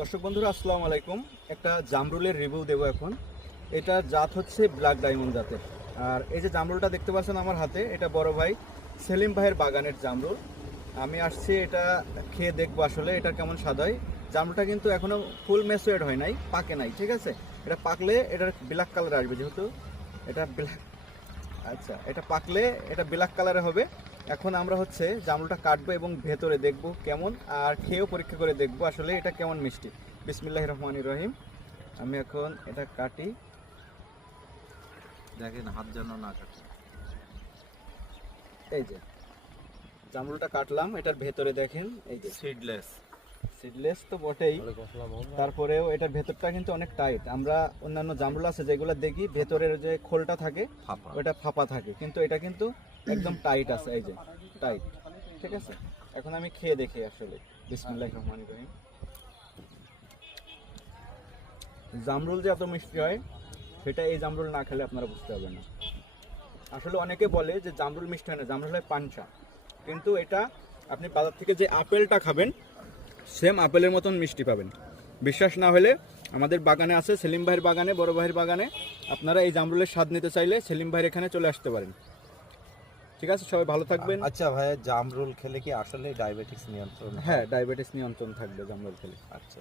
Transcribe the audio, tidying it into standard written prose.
দর্শক বন্ধুরা আসসালামু আলাইকুম। একটা জামরুলের রিভিউ দেবো এখন। এটা জাত হচ্ছে ব্ল্যাক ডায়মন্ড জাতের। আর এই যে জামরুলটা দেখতে পাচ্ছেন আমার হাতে, এটা বড় ভাই সেলিম ভাইয়ের বাগানের জামরুল। আমি আসছি এটা খেয়ে দেখবো আসলে এটা কেমন স্বাদ হয়। জামরুলটা কিন্তু এখনো ফুল ম্যাচুরেড হয় নাই, পাকে নাই, ঠিক আছে। এটা পাকলে এটার ব্ল্যাক কালার আসবে, যেহেতু এটা ব্ল্যাক। আচ্ছা, এটা পাকলে এটা ব্ল্যাক কালারে হবে। এখন আমরা হচ্ছে জামরুলটা কাটবো এবং ভেতরে দেখবো কেমন, আর খেয়েও পরীক্ষা করে দেখবো আসলে এটা কেমন মিষ্টি। বিসমিল্লাহির রহমানির রহিম। আমি এখন এটা কাটি। দেখেন হাত যেন না কাটে। এই যে জামরুলটা কাটলাম, এটার ভেতরে দেখেন এই যে সিডলেস। সিডলেস তো বটেই, তারপরেও এটার ভেতরটা কিন্তু অনেক টাইট। আমরা অন্যান্য জামরুল আছে যেগুলো দেখি ভেতরের যে খোলটা থাকে ফাঁপা। ওটা ফাঁপা থাকে, কিন্তু এটা কিন্তু একদম টাইট আছে, এই যে টাইট, ঠিক আছে। এখন আমি খেয়ে দেখি আসলে। বিসমিল্লাহির রহমানির রহিম। জামরুল যে এত মিষ্টি হয় সেটা এই জামরুল না খেলে আপনারা বুঝতে পারবেন না। আসলে অনেকে বলে যে জামরুল মিষ্টি হয় না, জামরুল হয় পাঞ্চা, কিন্তু এটা আপনি বাজার থেকে যে আপেলটা খাবেন সেম আপেলের মতন মিষ্টি পাবেন। বিশ্বাস না হলে আমাদের বাগানে আছে, সেলিম ভাইয়ের বাগানে, বড় ভাইয়ের বাগানে। আপনারা এই জামরুলের স্বাদ নিতে চাইলে সেলিম ভাইয়ের এখানে চলে আসতে পারেন। ঠিক আছে, সবাই ভালো থাকবেন। আচ্ছা ভাই, জামরুল খেলে কি আসলে ডায়াবেটিস নিয়ন্ত্রণ হয়? হ্যাঁ, ডায়াবেটিস নিয়ন্ত্রণ থাকবে জামরুল খেলে। আচ্ছা।